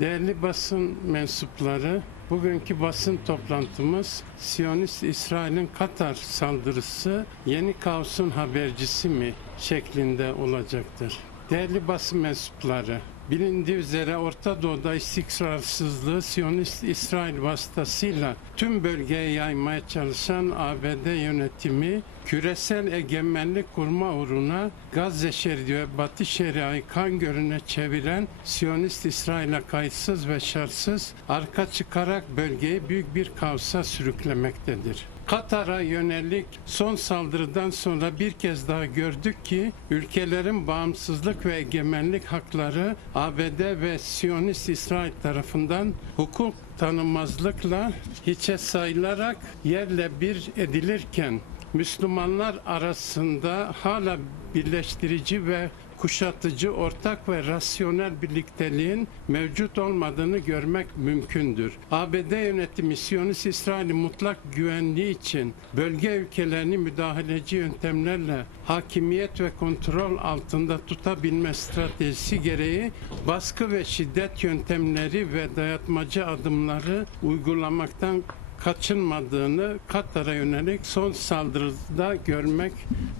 Değerli basın mensupları, bugünkü basın toplantımız Siyonist İsrail'in Katar saldırısı yeni kaosun habercisi mi şeklinde olacaktır. Değerli basın mensupları, bilindiği üzere Orta Doğu'da istikrarsızlığı Siyonist İsrail vasıtasıyla tüm bölgeye yaymaya çalışan ABD yönetimi küresel egemenlik kurma uğruna Gazze şeridi ve Batı Şeria'yı kan gölüne çeviren Siyonist İsrail'e kayıtsız ve şartsız arka çıkarak bölgeyi büyük bir kaosa sürüklemektedir. Katar'a yönelik son saldırıdan sonra bir kez daha gördük ki ülkelerin bağımsızlık ve egemenlik hakları ABD ve Siyonist İsrail tarafından hukuk tanımazlıkla hiçe sayılarak yerle bir edilirken Müslümanlar arasında hala birleştirici ve kuşatıcı ortak ve rasyonel birlikteliğin mevcut olmadığını görmek mümkündür. ABD yönetimi Siyonist İsrail'in mutlak güvenliği için bölge ülkelerini müdahaleci yöntemlerle hakimiyet ve kontrol altında tutabilme stratejisi gereği baskı ve şiddet yöntemleri ve dayatmacı adımları uygulamaktan kaçınmadığını Katar'a yönelik son saldırıda görmek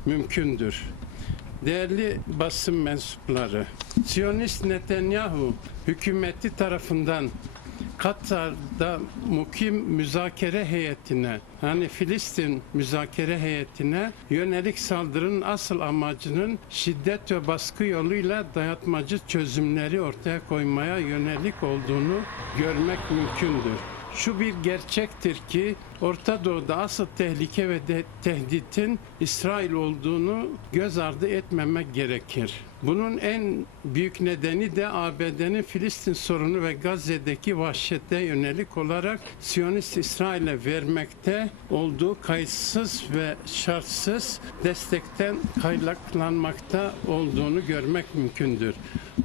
mümkündür. Değerli basın mensupları, Siyonist Netanyahu hükümeti tarafından Katar'da mukim müzakere heyetine, hani Filistin müzakere heyetine yönelik saldırının asıl amacının şiddet ve baskı yoluyla dayatmacı çözümleri ortaya koymaya yönelik olduğunu görmek mümkündür. Şu bir gerçektir ki Orta Doğu'da asıl tehlike ve de, tehditin İsrail olduğunu göz ardı etmemek gerekir. Bunun en büyük nedeni de ABD'nin Filistin sorunu ve Gazze'deki vahşete yönelik olarak Siyonist İsrail'e vermekte olduğu kayıtsız ve şartsız destekten kaynaklanmakta olduğunu görmek mümkündür.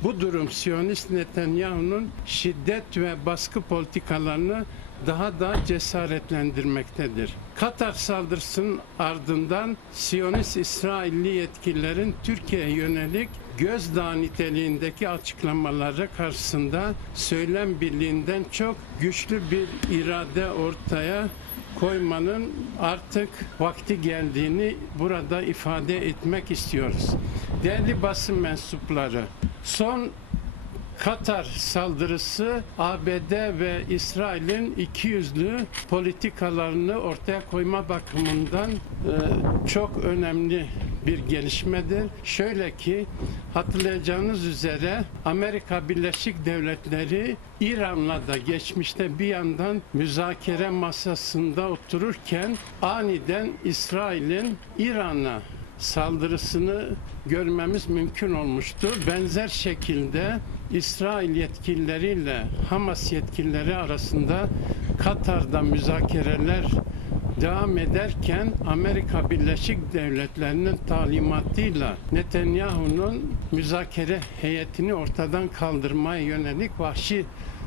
Bu durum Siyonist Netanyahu'nun şiddet ve baskı politikalarını daha da cesaretlendirmektedir. Katar saldırısının ardından Siyonist İsrailli yetkililerin Türkiye'ye yönelik gözdağı niteliğindeki açıklamaları karşısında söylem birliğinden çok güçlü bir irade ortaya koymanın artık vakti geldiğini burada ifade etmek istiyoruz. Değerli basın mensupları, son Katar saldırısı ABD ve İsrail'in ikiyüzlü politikalarını ortaya koyma bakımından e, çok önemli bir gelişmedir. Şöyle ki hatırlayacağınız üzere Amerika Birleşik Devletleri İran'la da geçmişte bir yandan müzakere masasında otururken aniden İsrail'in İran'a saldırısını görmemiz mümkün olmuştu. Benzer şekilde İsrail yetkilileriyle Hamas yetkilileri arasında Katar'da müzakereler devam ederken Amerika Birleşik Devletleri'nin talimatıyla Netanyahu'nun müzakere heyetini ortadan kaldırmaya yönelik vahşi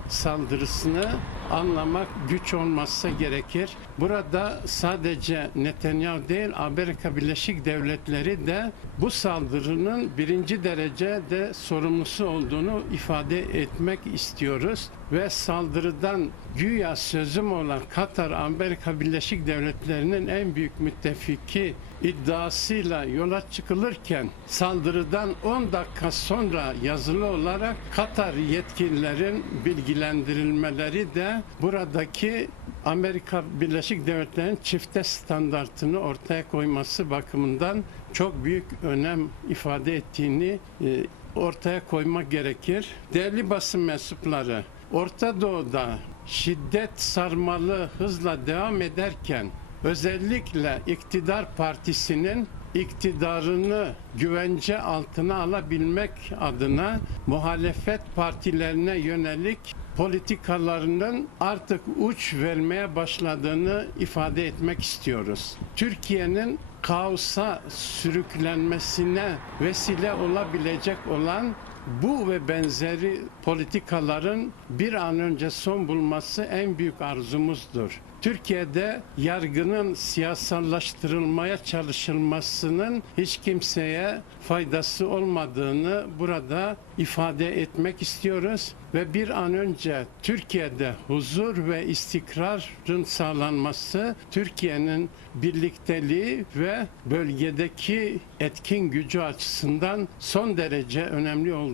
saldırısını anlamak güç olmazsa gerekir. Burada sadece Netanyahu değil Amerika Birleşik Devletleri de bu saldırının birinci derecede sorumlusu olduğunu ifade etmek istiyoruz ve saldırıdan güya sözüm olan Katar Amerika Birleşik Devletleri'nin en büyük müttefiki iddiasıyla yola çıkılırken saldırıdan 10 dakika sonra yazılı olarak Katar yetkililerin bilgilendirilmeleri de buradaki Amerika Birleşik Devletleri'nin çifte standartını ortaya koyması bakımından çok büyük önem ifade ettiğini e, ortaya koymak gerekir. Değerli basın mensupları, Orta Doğu'da şiddet sarmalı hızla devam ederken özellikle iktidar partisinin iktidarını güvence altına alabilmek adına muhalefet partilerine yönelik politikalarının artık uç vermeye başladığını ifade etmek istiyoruz. Türkiye'nin kaosa sürüklenmesine vesile olabilecek olan bu ve benzeri politikaların bir an önce son bulması en büyük arzumuzdur. Türkiye'de yargının siyasallaştırılmaya çalışılmasının hiç kimseye faydası olmadığını burada ifade etmek istiyoruz ve bir an önce Türkiye'de huzur ve istikrarın sağlanması Türkiye'nin birlikteliği ve bölgedeki etkin gücü açısından son derece önemli olduğunu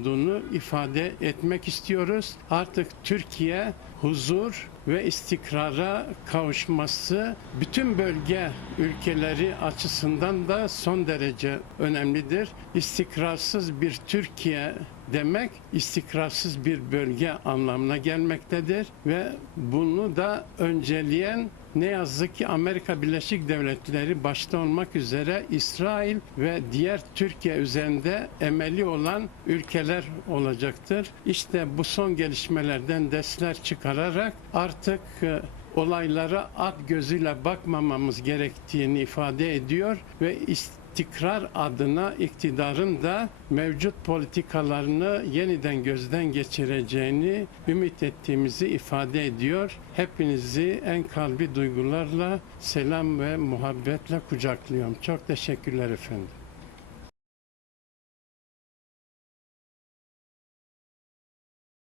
ifade etmek istiyoruz. Artık Türkiye huzur ve istikrara kavuşması bütün bölge ülkeleri açısından da son derece önemlidir. İstikrarsız bir Türkiye demek istikrarsız bir bölge anlamına gelmektedir ve bunu da önceleyen ne yazık ki Amerika Birleşik Devletleri başta olmak üzere İsrail ve diğer Türkiye üzerinde emeli olan ülkeler olacaktır. İşte bu son gelişmelerden dersler çıkararak artık e, olaylara at gözüyle bakmamamız gerektiğini ifade ediyor ve istikrar adına iktidarın da mevcut politikalarını yeniden gözden geçireceğini ümit ettiğimizi ifade ediyor. Hepinizi en kalbi duygularla selam ve muhabbetle kucaklıyorum. Çok teşekkürler efendim.